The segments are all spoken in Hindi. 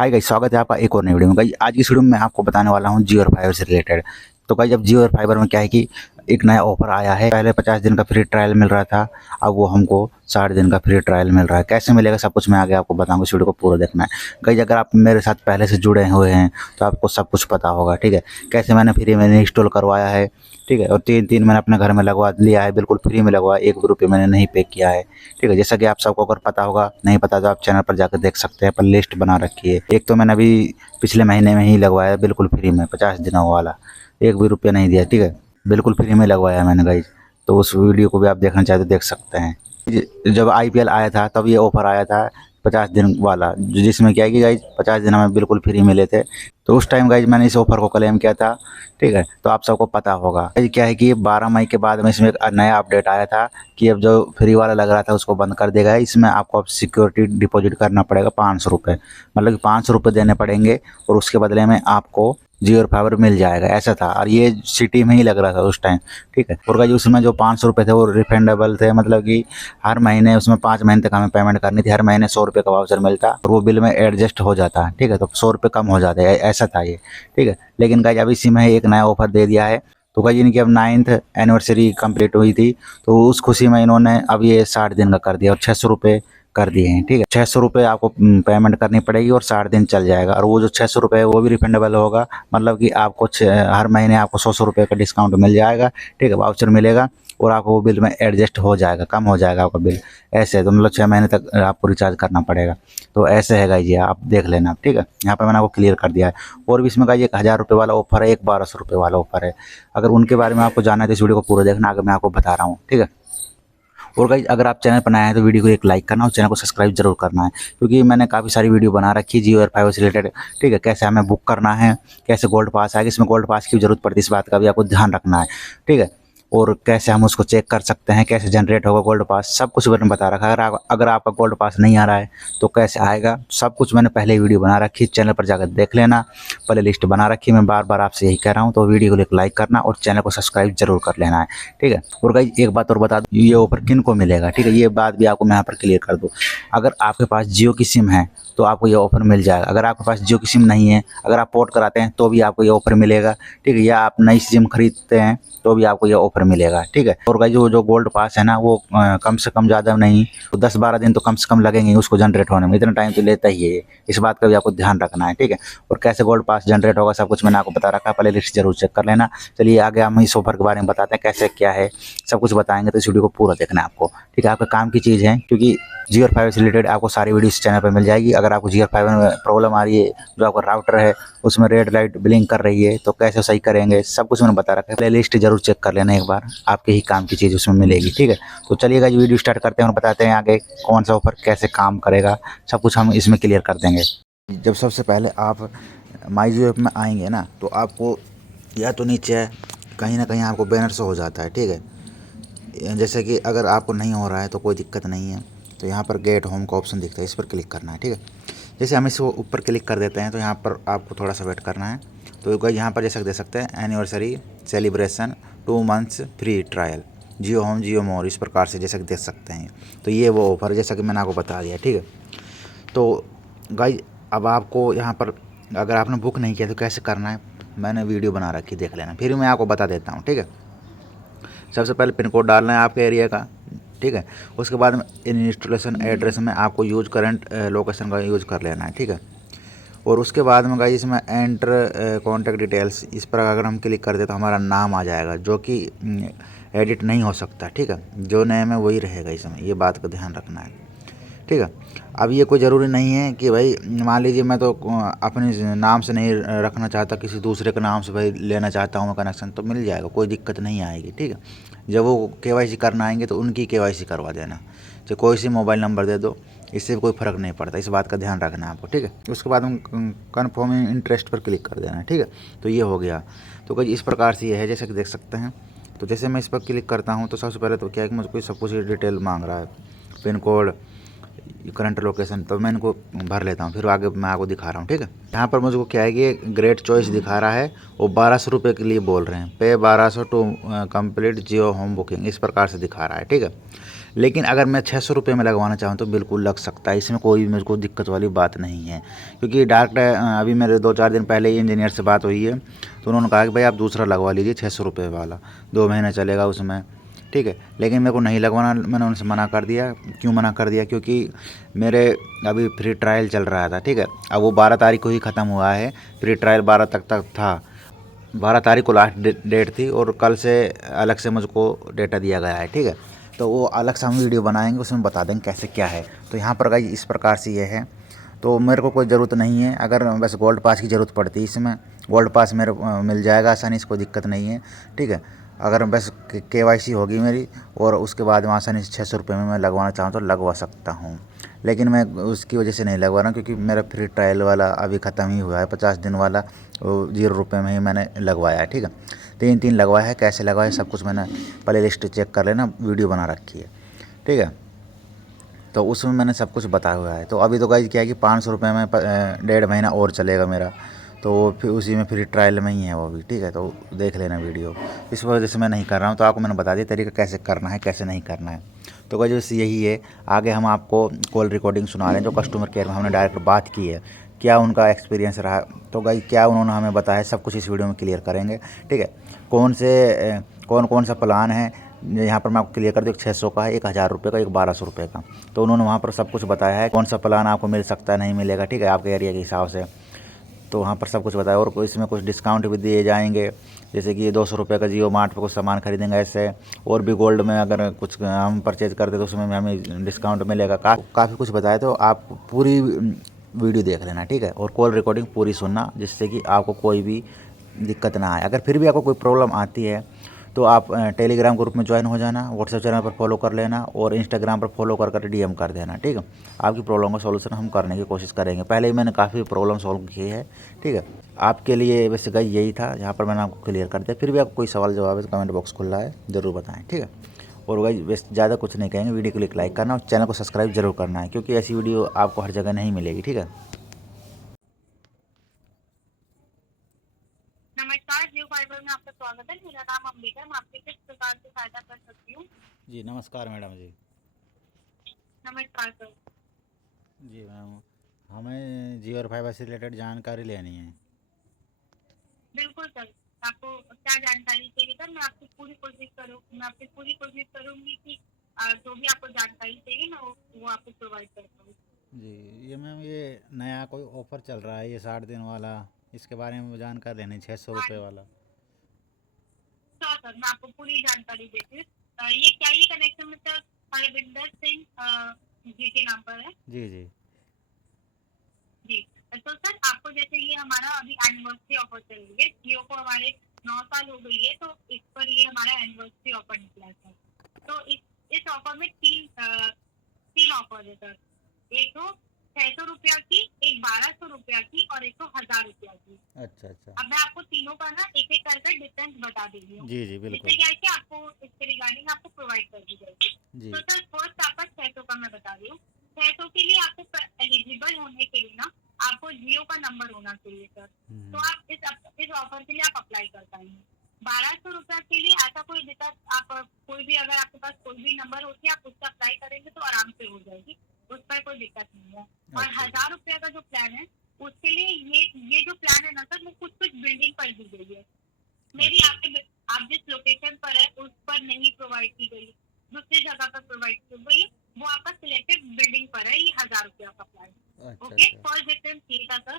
हाय गाइस, स्वागत है आपका एक और नई वीडियो में। गाइस आज की वीडियो में मैं आपको बताने वाला हूँ जियो और फाइबर से रिलेटेड। तो गाइस अब जियो और फाइबर में क्या है कि एक नया ऑफर आया है। पहले 50 दिन का फ्री ट्रायल मिल रहा था, अब वो हमको 60 दिन का फ्री ट्रायल मिल रहा है। कैसे मिलेगा सब कुछ मैं आगे आपको बताऊंगा, इस वीडियो को पूरा देखना है। गाइस अगर आप मेरे साथ पहले से जुड़े हुए हैं तो आपको सब कुछ पता होगा, ठीक है। कैसे मैंने फ्री में इंस्टॉल करवाया है, ठीक है, और 3 मैंने अपने घर में लगवा लिया है, बिल्कुल फ्री में लगवाया, 1 भी रुपये मैंने नहीं पे किया है, ठीक है। जैसा कि आप सबको अगर पता होगा, नहीं पता तो आप चैनल पर जाकर देख सकते हैं, पर लिस्ट बना रखी है। एक तो मैंने अभी पिछले महीने में ही लगवाया बिल्कुल फ्री में 50 दिनों वाला, 1 भी रुपया नहीं दिया, ठीक है, बिल्कुल फ्री में लगवाया मैंने गाइज। तो उस वीडियो को भी आप देखना चाहे तो देख सकते हैं। जब आईपीएल आया था तब ये ऑफर आया था 50 दिन वाला, जिसमें क्या है कि गाइज 50 दिन हमें बिल्कुल फ्री मिले थे। तो उस टाइम गाइज मैंने इस ऑफर को क्लेम किया था, ठीक है। तो आप सबको पता होगा क्या है कि 12 मई के बाद में इसमें एक नया अपडेट आया था कि अब जो फ्री वाला लग रहा था उसको बंद कर देगा। इसमें आपको अब सिक्योरिटी डिपॉजिट करना पड़ेगा 500 रुपये, मतलब कि 500 रुपये देने पड़ेंगे और उसके बदले में आपको जियो और फाइबर मिल जाएगा, ऐसा था। और ये सिटी में ही लग रहा था उस टाइम, ठीक है। और गाइस उसमें जो 500 रुपये थे वो रिफंडेबल थे, मतलब कि हर महीने उसमें 5 महीने तक हमें पेमेंट करनी थी। हर महीने 100 रुपये का वाउचर मिलता और वो बिल में एडजस्ट हो जाता, ठीक है। तो 100 रुपये कम हो जाते, ऐसा था ये, ठीक है। लेकिन गाइस अब इसी में एक नया ऑफर दे दिया है। तो गाइस इनकी अब 9th एनिवर्सरी कंप्लीट हुई थी, तो उस खुशी में इन्होंने अब ये 60 दिन का कर दिया और 600 रुपये कर दिए हैं, ठीक है। 600 रुपये आपको पेमेंट करनी पड़ेगी और 60 दिन चल जाएगा। और वो जो 600 रुपये है वो भी रिफंडेबल होगा, मतलब कि आपको हर महीने आपको 100 रुपये का डिस्काउंट मिल जाएगा, ठीक है, वाउचर मिलेगा और आपको वो बिल में एडजस्ट हो जाएगा, कम हो जाएगा आपका बिल। ऐसे तो मतलब 6 महीने तक आपको रिचार्ज करना पड़ेगा। तो ऐसे है गाइस, ये आप देख लेना, ठीक है। यहाँ पर मैंने आपको क्लियर कर दिया है। और भी इसमें गाइस 1000 रुपये वाला ऑफर है, एक 1200 रुपये वाला ऑफर है। अगर उनके बारे में आपको जानना है तो इस वीडियो को पूरा देखना, आगे मैं आपको बता रहा हूँ, ठीक है। और गाइस अगर आप चैनल पर नए हैं तो वीडियो को एक लाइक करना और चैनल को सब्सक्राइब जरूर करना है, क्योंकि मैंने काफ़ी सारी वीडियो बना रखी है जियो और फाइबर से रिलेटेड, ठीक है। कैसे हमें बुक करना है, कैसे गोल्ड पास आएगा, इसमें गोल्ड पास की जरूरत पड़ती है, इस बात का भी आपको ध्यान रखना है, ठीक है। और कैसे हम उसको चेक कर सकते हैं, कैसे जनरेट होगा गोल्ड पास, सब कुछ मैंने बता रखा है। अगर आपका गोल्ड पास नहीं आ रहा है तो कैसे आएगा, सब कुछ मैंने पहले ही वीडियो बना रखी है, चैनल पर जाकर देख लेना। प्ले लिस्ट बना रखी है, मैं बार बार आपसे यही कह रहा हूँ। तो वीडियो को एक लाइक करना और चैनल को सब्सक्राइब जरूर कर लेना है, ठीक है। और गाइस एक बात और बता दूँ, ये ऑफर किन को मिलेगा, ठीक है, ये बात भी आपको मैं यहाँ पर क्लियर कर दूँ। अगर आपके पास जियो की सिम है तो आपको ये ऑफर मिल जाएगा। अगर आपके पास जियो की सिम नहीं है, अगर आप पोर्ट कराते हैं तो भी आपको ये ऑफर मिलेगा, ठीक है। या आप नई सिम खरीदते हैं तो भी आपको ये ऑफर मिलेगा, ठीक है। और गाइस जो गोल्ड पास है ना, वो कम से कम ज़्यादा नहीं तो 10-12 दिन तो कम से कम लगेंगे उसको जनरेट होने में, इतना टाइम तो लेता ही है ये। इस बात का भी आपको ध्यान रखना है, ठीक है। और कैसे गोल्ड पास जनरेट होगा सब कुछ मैंने आपको बता रखा है, पहले लिस्ट जरूर चेक कर लेना। चलिए आगे हम इस ऑफर के बारे में बताते हैं, कैसे क्या है, सब कुछ बताएंगे। तो इस वीडियो को पूरा देखना है आपको, ठीक है। आपके काम की चीज़ है, क्योंकि जियो और फाइबर से रिलेटेड आपको सारी वीडियो इस चैनल पर मिल जाएगी। अगर आपको जियो और फाइबर में प्रॉब्लम आ रही है, जो आपका राउटर है उसमें रेड लाइट ब्लिंक कर रही है, तो कैसे सही करेंगे, सब कुछ मैंने बता रखा है। प्ले लिस्ट जरूर चेक कर लेना एक बार, आपके ही काम की चीज़ उसमें मिलेगी, ठीक है। तो चलिएगा जी वीडियो स्टार्ट करते हैं और बताते हैं आगे कौन सा ऑफर कैसे काम करेगा, सब कुछ हम इसमें क्लियर कर देंगे। जब सबसे पहले आप माई जियो ऐप में आएंगे ना, तो आपको या तो नीचे कहीं ना कहीं आपको बैनर से हो जाता है, ठीक है। जैसे कि अगर आपको नहीं हो रहा है तो कोई दिक्कत नहीं है, तो यहाँ पर गेट होम का ऑप्शन दिखता है, इस पर क्लिक करना है, ठीक है। जैसे हम इसको ऊपर क्लिक कर देते हैं तो यहाँ पर आपको थोड़ा सा वेट करना है। तो यहाँ पर जैसा देख सकते हैं, anniversary celebration 2 months free trial Jio home Jio more, इस प्रकार से जैसा कि देख सकते हैं। तो ये वो ऑफर जैसा कि मैंने आपको बता दिया, ठीक है। तो गाइज अब आपको यहाँ पर अगर आपने बुक नहीं किया तो कैसे करना है, मैंने वीडियो बना रखी, देख लेना, फिर मैं आपको बता देता हूँ, ठीक है। सबसे पहले पिन कोड डालना है आपके एरिया का, ठीक है। उसके बाद में इंस्टॉलेशन एड्रेस में आपको यूज करंट लोकेशन का यूज कर लेना है, ठीक है। और उसके बाद में गाइस इसमें एंटर कॉन्टैक्ट डिटेल्स, इस पर अगर हम क्लिक कर दे तो हमारा नाम आ जाएगा, जो कि एडिट नहीं हो सकता, ठीक है। जो नेम है वही रहेगा इसमें, ये बात का ध्यान रखना है, ठीक है। अब ये कोई ज़रूरी नहीं है कि भाई मान लीजिए मैं तो अपने नाम से नहीं रखना चाहता, किसी दूसरे के नाम से भाई लेना चाहता हूँ मैं कनेक्शन, तो मिल जाएगा, कोई दिक्कत नहीं आएगी, ठीक है। जब वो केवाईसी करना आएंगे तो उनकी केवाईसी करवा देना, चाहे कोई सी मोबाइल नंबर दे दो, इससे कोई फ़र्क नहीं पड़ता, इस बात का ध्यान रखना है आपको, ठीक है। उसके बाद हम कन्फर्म इंटरेस्ट पर क्लिक कर देना है, ठीक है। तो ये हो गया। तो कुछ इस प्रकार से ये है, जैसे कि देख सकते हैं। तो जैसे मैं इस पर क्लिक करता हूँ तो सबसे पहले तो क्या है कि मुझको सब कुछ डिटेल मांग रहा है, पिन कोड, करंट लोकेशन, तो मैं इनको भर लेता हूँ, फिर आगे मैं आपको दिखा रहा हूँ, ठीक है। यहाँ पर मुझको क्या है कि ग्रेट चॉइस दिखा रहा है, वो 1200 रुपये के लिए बोल रहे हैं, pay 1200 to complete Jio home booking, इस प्रकार से दिखा रहा है, ठीक है। लेकिन अगर मैं 600 रुपये में लगवाना चाहूँ तो बिल्कुल लग सकता है, इसमें कोई भी मेरे को दिक्कत वाली बात नहीं है। क्योंकि डायरेक्ट अभी मेरे 2-4 दिन पहले ही इंजीनियर से बात हुई है, तो उन्होंने कहा कि भाई आप दूसरा लगवा लीजिए 600 रुपये वाला, 2 महीने चलेगा उसमें, ठीक है। लेकिन मेरे को नहीं लगवाना, मैंने उनसे मना कर दिया। क्यों मना कर दिया? क्योंकि मेरे अभी फ्री ट्रायल चल रहा था, ठीक है। अब वो 12 तारीख को ही ख़त्म हुआ है, फ्री ट्रायल 12 तक था। 12 तारीख को लास्ट डेट थी और कल से अलग से मुझको डेटा दिया गया है, ठीक है। तो वो अलग से हम वीडियो बनाएंगे, उसमें बता देंगे कैसे क्या है। तो यहाँ पर गाइस इस प्रकार से ये है। तो मेरे को कोई ज़रूरत नहीं है, अगर बस गोल्ड पास की ज़रूरत पड़ती है इसमें, गोल्ड पास मेरे मिल जाएगा आसानी से, कोई दिक्कत नहीं है, ठीक है। अगर बस KYC होगी मेरी और उसके बाद में आसानी से 600 रुपये में मैं लगवाना चाहूँ तो लगवा सकता हूँ। लेकिन मैं उसकी वजह से नहीं लगवा रहा हूँ, क्योंकि मेरा फ्री ट्रायल वाला अभी ख़त्म ही हुआ है, 50 दिन वाला, वो 0 रुपये में ही मैंने लगवाया है, ठीक है। 3 लगवाया है, कैसे लगवाया सब कुछ मैंने प्ले लिस्ट चेक कर लेना, वीडियो बना रखी है, ठीक है। तो उसमें मैंने सब कुछ बताया हुआ है। तो अभी तो गाइस क्या है कि 500 रुपये में 1.5 महीना और चलेगा मेरा, तो वो फिर उसी में फ्री ट्रायल में ही है वो भी, ठीक है। तो देख लेना वीडियो, इस वजह से मैं नहीं कर रहा हूँ। तो आपको मैंने बता दिया तरीका कैसे करना है कैसे नहीं करना है। तो गाइस बस यही है। आगे हम आपको कॉल रिकॉर्डिंग सुना रहे हैं जो कस्टमर केयर में हमने डायरेक्ट बात की है, क्या उनका एक्सपीरियंस रहा, तो गाइस क्या उन्होंने हमें बताया है सब कुछ इस वीडियो में क्लियर करेंगे, ठीक है। कौन कौन सा प्लान है, यहाँ पर मैं आपको क्लियर कर दूँ, एक 600 का है, एक 1000 रुपये का, एक 1200 रुपये का। तो उन्होंने वहाँ पर सब कुछ बताया है कौन सा प्लान आपको मिल सकता है नहीं मिलेगा, ठीक है, आपके एरिया के हिसाब से। तो वहाँ पर सब कुछ बताया और इसमें कुछ डिस्काउंट भी दिए जाएंगे, जैसे कि 200 रुपये का जियो मार्ट पर कुछ सामान खरीदेंगे ऐसे, और भी गोल्ड में अगर कुछ हम परचेज करते तो उसमें हमें डिस्काउंट मिलेगा। काफ़ी कुछ बताया, तो आप पूरी वीडियो देख लेना, ठीक है, और कॉल रिकॉर्डिंग पूरी सुनना, जिससे कि आपको कोई भी दिक्कत ना आए। अगर फिर भी आपको कोई प्रॉब्लम आती है तो आप टेलीग्राम ग्रुप में ज्वाइन हो जाना, व्हाट्सएप चैनल पर फॉलो कर लेना और इंस्टाग्राम पर फॉलो कर DM कर देना, ठीक है। आपकी प्रॉब्लम का सॉल्यूशन हम करने की कोशिश करेंगे। पहले ही मैंने काफ़ी प्रॉब्लम सॉल्व की है, ठीक है। आपके लिए वैसे गाइस यही था, यहाँ पर मैंने आपको क्लियर कर दिया। फिर भी आपको कोई सवाल जवाब है तो कमेंट बॉक्स खुला है, ज़रूर बताएं, ठीक है। और गाइस वैसे ज़्यादा कुछ नहीं कहेंगे, वीडियो को लाइक करना और चैनल को सब्सक्राइब जरूर करना है, क्योंकि ऐसी वीडियो आपको हर जगह नहीं मिलेगी, ठीक है। नमस्कार, जियो फाइबर में आपका स्वागत है। मेरा नाम अंबिका है। मैं आपकी किस प्रकार से सहायता कर सकती हूँ? जी नमस्कार मैडम जी। नमस्कार सर। जी मैम, हमें जियो और फाइबर से रिलेटेड जानकारी लेनी है। बिल्कुल सर, आपको क्या जानकारी चाहिए सर? मैं आपकी पूरी कोशिश करूंगी कि जो भी आपको जानकारी चाहिए ना वो आपको प्रोवाइड कर पाऊँ। जी ये मैम, ये नया कोई ऑफ़र चल रहा है ये 60 दिन वाला, इसके बारे में जानकारी लेनी, 600 हाँ रुपये वाला। सर, मैं आपको पूरी जानकारी देती हूँ। ये कनेक्शन में सर हरविंदर सिंह जी के नाम पर है। जी जी। जी, तो सर आपको जैसे ये हमारा अभी एनिवर्सरी ऑफर चल रही है, जियो को हमारे 9 साल हो गई है, तो इस पर ये हमारा एनिवर्सरी ऑफर निकला है सर। तो इस ऑफर में तीन ऑफर है सर। एक तो 600 रुपया की, एक 1200 रुपया की और एक तो 1000 रुपया की। अच्छा अच्छा। अब मैं आपको तीनों का ना एक एक करके डिफरेंस बता दे रही हूँ, जी जी जिससे बिल्कुल। क्या है कि आपको इसके रिगार्डिंग आपको प्रोवाइड कर दी जाएगी। जी। तो सर फर्स्ट आपका 600 का मैं बता रही हूँ। 600 के लिए आपको एलिजिबल होने के लिए ना आपको जियो का नंबर होना चाहिए सर। तो हम्म। आप इस ऑफर के लिए आप अप्लाई कर पाएंगे। 1200 रुपया के लिए ऐसा कोई दिक्कत, आप कोई भी अगर आपके पास कोई भी नंबर होती है आप उससे अप्लाई करेंगे तो आराम से हो जाएगी, उस पर कोई दिक्कत नहीं है। और अच्छा अच्छा। 1000 रुपया का जो प्लान है उसके लिए ये जो प्लान है ना सर, वो कुछ कुछ बिल्डिंग पर दी गई है। मेरी अच्छा आप जिस लोकेशन पर है उस पर नहीं प्रोवाइड की गई, दूसरी जगह पर प्रोवाइड की गई, वो आपका सिलेक्टेड बिल्डिंग पर है। ये 1000 रुपया का प्लान। अच्छा। ओके, अच्छा। फर्स्ट डिफरेंस ये था सर।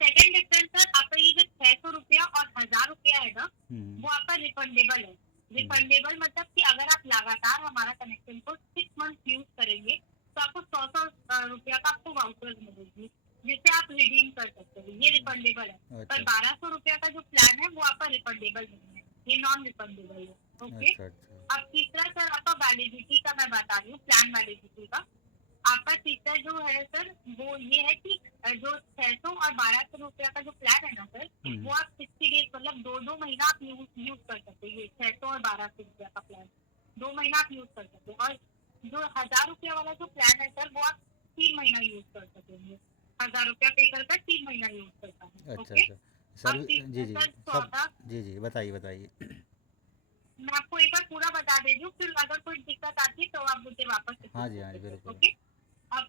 सेकंड डिफरेंस सर, आपका ये जो 600 रुपया और 1000 रुपया है ना, हम्म वो आपका रिफंडेबल है। हम्म। रिफंडेबल मतलब कि अगर आप लगातार हमारा कनेक्शन को 6 मंथ यूज करेंगे तो आपको 100 रुपया का आपको वाउचर मिलेगी, जिससे आप रिडीम कर सकते हैं। ये रिफंडेबल है। पर अच्छा 1200 रुपया का जो प्लान है वो आपका रिफंडेबल नहीं है, ये नॉन रिफंडेबल है। ओके, अच्छा। अच्छा। अब तीसरा सर आपका वैलिडिटी का मैं बता रही हूँ, प्लान वैलिडिटी का। आपका तीसरा जो है सर वो ये है कि जो 600 और 1200 रुपया का जो प्लान है ना सर, हम्म। वो आप 60 डेज मतलब 2-2 महीना आप यूज कर सकते हैं। ये 600 और 1200 रुपया का प्लान 2 महीना आप यूज कर सकते हैं। और जो 1000 रुपया वाला जो प्लान है सर, वो आप 3 महीना यूज कर सकेंगे। 1000 रुपया पे कर 3 महीना यूज कर पाएंगे। अच्छा ओके, अच्छा। सर अब जी जी सर सब। चौथा, जी जी बताइए बताइए। मैं आपको एक बार पूरा बता दे दूँ, फिर अगर कोई दिक्कत आती है तो आप मुझे वापस से हाँ पूछ जी, हाँ जी, सकते हैं, बिल्कुल। ओके। अब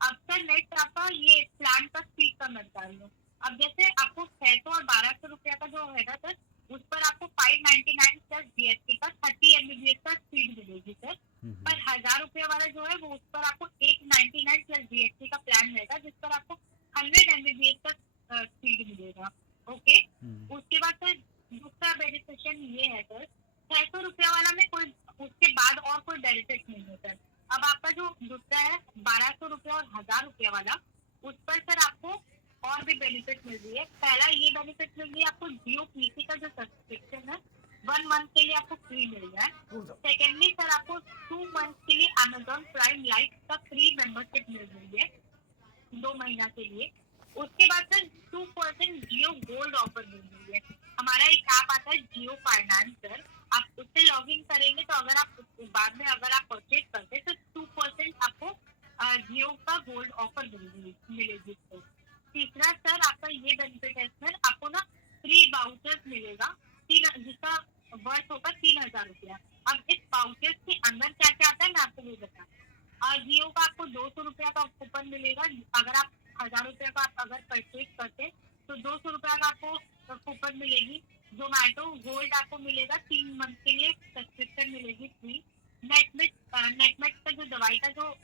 अब सर नेक्स्ट आपका ये प्लान का स्पीड का मैं बता रही हूँ। अब जैसे आपको 600 और 1200 रुपया का जो है ना सर, उस पर आपको 599 प्लस जीएसटी का 30 एमबीपीएस का स्पीड मिलेगी सर। पर 1000 रुपया वाला जो है वो उस पर आपको 899 प्लस जीएसटी का प्लान रहेगा, जिस पर आपको 100 एमबीपीएस का स्पीड मिलेगा, ओके। उसके बाद सर दूसरा बेनिफिशियन ये है सर, 600 रुपया वाला में कोई उसके बाद और कोई बेनिफिट नहीं है सर। अब आपका जो दूसरा है 1200 रुपया और 1000 रुपया वाला, उस पर सर आपको और भी बेनिफिट मिल रही है। पहला ये बेनिफिट मिल रही है आपको, जियो पीसी का जो सब्सक्रिप्शन है 1 मंथ के लिए आपको फ्री मिल रहा है। सेकेंडली सर आपको 2 मंथ के लिए अमेजोन प्राइम लाइट का फ्री मेंबरशिप मिल रही है, 2 महीना के लिए। उसके बाद सर 2% जियो गोल्ड ऑफर मिल रही है। हमारा एक ऐप आता है जियो फाइनेंस सर, आप उससे लॉग इन करेंगे तो अगर आप बाद में अगर आप परचेज करते हैं तो 2% आपको जियो का गोल्ड ऑफर मिलेगी सर। तीसरा सर आपका ये बेनिफिट है सर, आपको ना फ्री वाउचर्स मिलेगा, तीन जिसका वर्थ होगा 3000 रुपया। अब इस वाउचर्स के अंदर क्या क्या आता है मैं आपको वो बताऊँ। जियो का आपको 200 रुपया का कूपन मिलेगा, अगर आप 1000 रुपया का आप अगर परचेज करते हैं तो 200 रुपया का आपको कूपन मिलेगी। जोमेटो गोल्ड आपको मिलेगा, 3 मंथ के लिए सब्सक्रिप्शन मिलेगी फ्री। नेटमेट का जो दवाई का जो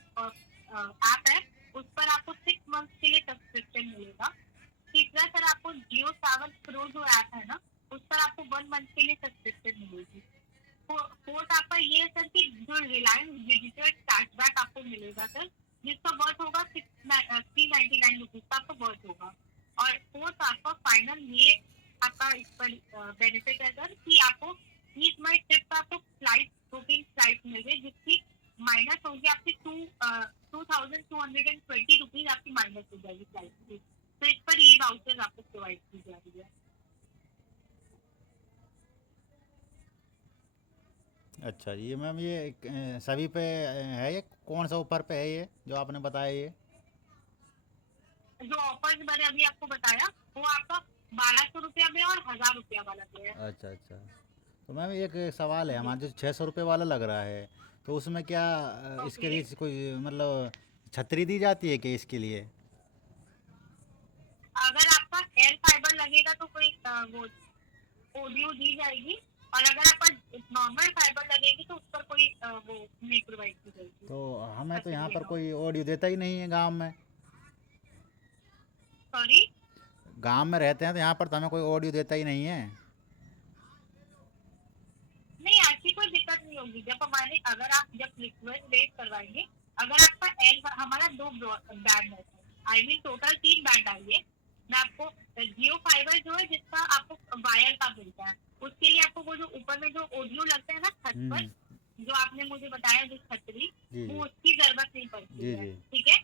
ऐप है, उस पर आपको 6 मंथ के लिए सब्सक्रिप्शन मिलेगा। तीसरा सर आपको जियो सावन प्रो जो ऐप है ना, उस पर आपको 1 मंथ के लिए सब्सक्रिप्शन मिलेगी। फोर्थ आपका ये है सर कि जो रिलायंस डिजिटल कैशबैक आपको मिलेगा सर, जिसका वर्थ होगा 399 रुपीज का आपका वर्थ होगा। और फोर्थ आपका फाइनल ये आपका इस पर बेनिफिट है सर कि आपको इस माई ट्रिप का आपको फ्लाइट मिल गई, जिसकी माइनस होगी आपकी 2220 रुपीज आपकी माइनस हो जाएगी फ्लाइट की। तो इस पर ये वाउचर्स आपको प्रोवाइड की जा रही है। अच्छा, ये मैम ये सभी पे है, ये कौन सा ऑफर पे है ये जो आपने बताया ये? जो ऑफर्स मैंने अभी आपको बताया वो आपका 1200 रुपया में और 1000 रुपया वाला पे है। अच्छा, अच्छा। तो मैम एक सवाल है, जी, हमारा जो 600 रुपये वाला लग रहा है, तो उसमें क्या इसके ओके। लिए कोई मतलब छतरी दी जाती है कि इसके लिए? अगर आपका एयर फाइबर लगेगा तो कोई वो ऑडियो दी जाएगी, और अगर आपका नॉर्मल फाइबर लगेगी तो उस पर कोई वो नहीं प्रोवाइड की जाएगी, तो हमें तो यहाँ छतरी पर एंड कोई ऑडियो देता ही नहीं है गांव में। सॉरी। गांव में रहते हैं तो यहाँ पर तो हमें कोई ऑडियो देता ही नहीं है। नहीं, ऐसी कोई दिक्कत नहीं होगी। जब हमारे अगर आप जब रिक्वेस्ट रेट करवाएंगे, अगर आपका एयर हमारा 2 बैंड है, आई मीन टोटल 3 बैंड आएंगे। मैं आपको जियो फाइबर जो है जिसका आपको वायर का मिलता है, उसके लिए आपको वो जो ऊपर में जो ऑडियो लगता है ना छत पर, हम्म। जो आपने मुझे बताया जो छतरी, जी, वो जी। उसकी जरूरत नहीं पड़ती जी, है, जी। ठीक है।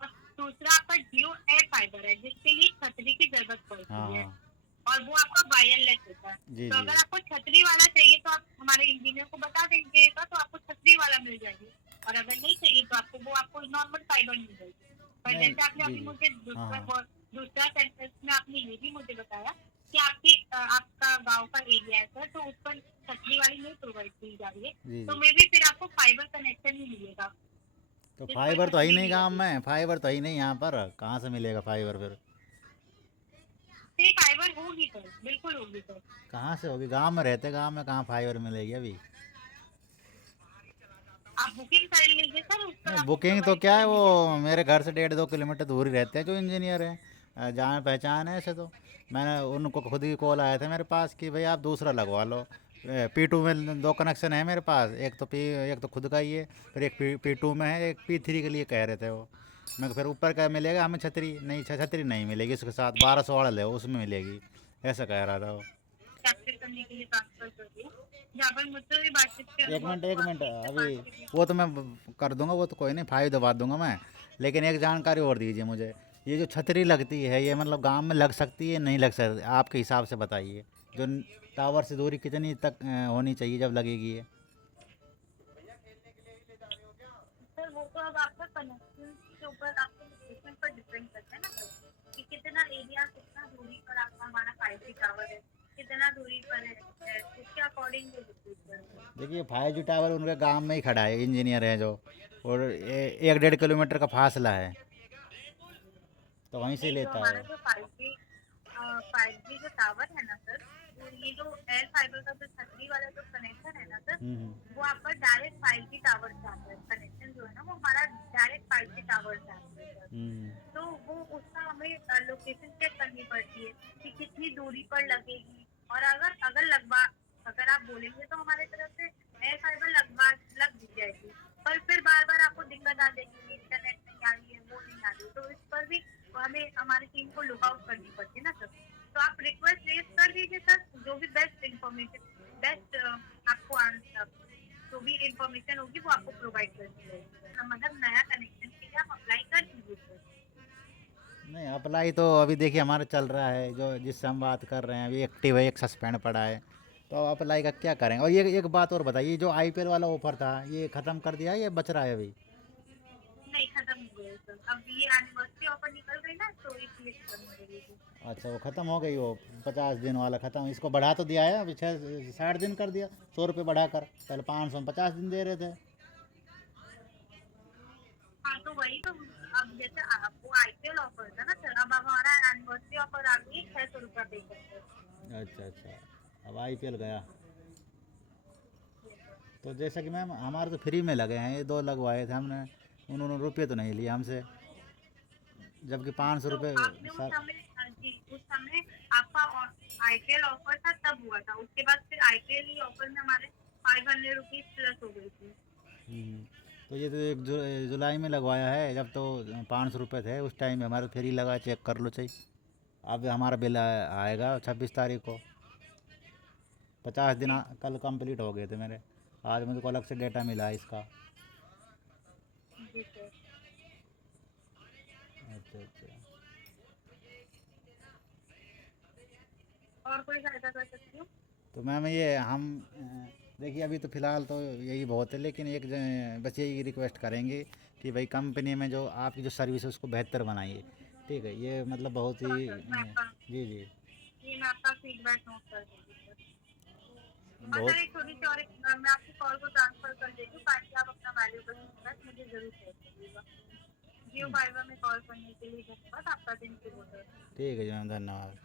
और दूसरा आपका जियो एयर फाइबर है जिसके लिए छतरी की जरूरत हाँ, पड़ती है, हाँ। और वो आपका वायरलेस होता है। जी, तो जी। अगर आपको छतरी वाला चाहिए तो आप हमारे इंजीनियर को बता दीजिएगा, तो आपको छतरी वाला मिल जाएगी। और अगर नहीं चाहिए तो आपको नॉर्मल फाइबर मिल जाएगी। पर नहीं। जैसे आपने जी, अभी जी। मुझे हाँ, हाँ। दूसरा सेंटेंस में आपने ये भी मुझे बताया कि आपका गांव का एरिया है सर, तो उस पर छतरी वाली नहीं प्रोवाइड की जा रही है, जी, तो जी। मे भी फिर आपको फाइबर कनेक्शन ही मिलेगा, तो जिस पर फाइबर तो है ही छतरी नहीं नहीं गांव लगेगी। में, फाइबर तो है ही नहीं यहाँ पर, कहाँ से मिलेगा फाइबर फिर? फिर फाइबर होगी सर, बिल्कुल होगी सर। कहाँ से होगी? गांव में रहते, गांव में कहाँ फाइबर मिलेगी अभी? आप बुकिंग कर लीजिए सर, उस पर नहीं, आपको बुकिंग तो प्रोवाइड क्या है, कर वो दी जाएगी। मेरे घर से 1.5-2 किलोमीटर दूर ही रहते हैं जो इंजीनियर हैं, जान पहचान है ऐसे तो। मैंने उनको खुद ही कॉल आया था मेरे पास कि भाई आप दूसरा लगवा लो। P2 में 2 कनेक्शन है मेरे पास, एक तो खुद का ही है, फिर एक P2 में है, एक P3 के लिए कह रहे थे वो। मैं कहा, फिर ऊपर का मिलेगा हमें छतरी? नहीं, छतरी नहीं मिलेगी, उसके साथ 1200 वाला ले उसमें मिलेगी, ऐसा कह रहा था वो। कैप्चर करने के लिए ट्रांसफर कर दिया। जहाँ पर मुझसे भी बातचीत के एक अनुभव मिनट, को एक आप मिनट, ठीक से अभी बात कीजिए। वो तो मैं कर दूंगा, वो तो कोई नहीं, फाइव दबा दूंगा मैं। लेकिन एक जानकारी और दीजिए मुझे, ये जो छतरी लगती है ये मतलब गांव में लग सकती है नहीं लग सकती, आपके हिसाब से बताइए। जो टावर से दूरी कितनी तक होनी चाहिए जब लगेगी ये? सर वो तो अब आपका कनेक्शन के ऊपर, आपके लोकेशन पर डिपेंड करता है ना सर, कि कितना एरिया कितना दूरी पर आपका हमारा 5G टावर है, कितना दूरी पर है उसके अकॉर्डिंग वो रिसीव करते हैं। देखिए 5G टावर उनके गांव में ही खड़ा है, इंजीनियर है जो, और 1-1.5 किलोमीटर का फासला है, तो वहीं से नहीं, जो लेता हमारा है। जो 5G जो टावर है ना सर, तो ये जो एयर फाइबर का जो छतरी वाला जो कनेक्शन है ना सर, हम्म। वो आपका डायरेक्ट 5G टावर से आता है। कनेक्शन जो है ना वो हमारा डायरेक्ट 5G टावर से आता है सर। हम्म। तो वो उसका हमें लोकेशन चेक करनी पड़ती है कि कितनी दूरी पर लगेगी, और अगर अगर लगवा अगर आप बोलेंगे तो हमारे तरफ से एयर फाइबर लग भी जाएगी, पर फिर बार बार आपको दिक्कत आ जाएगी कि इंटरनेट नहीं आ रही है, वो नहीं आ रही है, तो इस पर भी हमें हमारी टीम को लुक आउट करनी पड़ती है ना सर। तो आप रिक्वेस्ट रेज कर दीजिए सर, जो भी बेस्ट इंफॉर्मेशन, बेस्ट आपको जो भी इंफॉर्मेशन होगी वो आपको प्रोवाइड कर दी जाएगी। मतलब नया कनेक्शन के लिए आप अप्लाई कर दीजिए सर। नहीं, अप्लाई तो अभी देखिए हमारा चल रहा है, जो जिससे हम बात कर रहे हैं अभी एक्टिव है, एक सस्पेंड पड़ा है, तो अप्लाई का क्या करेंगे। और ये एक बात और बताइए, जो आईपीएल वाला ऑफर था ये ख़त्म कर दिया है या बच रहा है अभी? नहीं, खत्म हो गया है सर, अब ये एनिवर्सरी ऑफर निकल गई ना तो इसलिए खत्म हो गई है। अच्छा, वो ख़त्म हो गई, वो 50 दिन वाला ख़त्म। इसको बढ़ा तो दिया है अभी, 60 दिन कर दिया, 100 रुपये बढ़ाकर, पहले 500 में 50 दिन दे रहे थे। हाँ, तो वही तो, अब जैसे वो आईपीएल ऑफर था ना सर, अब हमारा एनिवर्सरी ऑफर आ गई, 600 रुपया पे करते हैं। अच्छा अच्छा, अब आईपीएल गया। Yes, sir. तो जैसा कि मैम हमारे तो फ्री में लगे हैं, ये 2 लगवाए थे हमने, उन्होंने रुपये तो नहीं लिए हमसे, जबकि 500 रुपये आपने उस सर। समय जी, उस समय आपका आईपीएल ऑफर था तब हुआ था, उसके बाद फिर आईपीएल ही ऑफर में हमारे 500 रुपीज प्लस हो गई थी। हम्म। तो ये तो एक जुलाई में लगवाया है, जब तो 500 रुपये थे उस टाइम में, हमारा फ्री लगा, चेक कर लो चाहिए। अब हमारा बिल आएगा 26 तारीख को, 50 दिन जी कल कंप्लीट हो गए थे मेरे, आज मुझे को अलग से डेटा मिला है इसका। जी सर। अच्छा अच्छा। और कोई सहायता कर सकती हूँ? तो मैम ये हम देखिए अभी तो फ़िलहाल तो यही बहुत है, लेकिन एक बस यही रिक्वेस्ट करेंगे कि भाई कंपनी में जो आपकी जो सर्विस है उसको बेहतर बनाइए, ठीक है। ये मतलब बहुत ही श्योर सर, जी जी। मैं आपका फीडबैक नोट कर दूंगी सर। और बहुत। सर एक छोटी सी और मैं आपकी कॉल को ट्रांसफर कर देती हूँ, ताकि आप अपना वैल्यूएबल फीडबैक मुझे जरूर शेयर करिएगा। जियो फाइबर में कॉल करने के लिए धन्यवाद, आपका दिन शुभ हो सर। ठीक है जी मैम, धन्यवाद।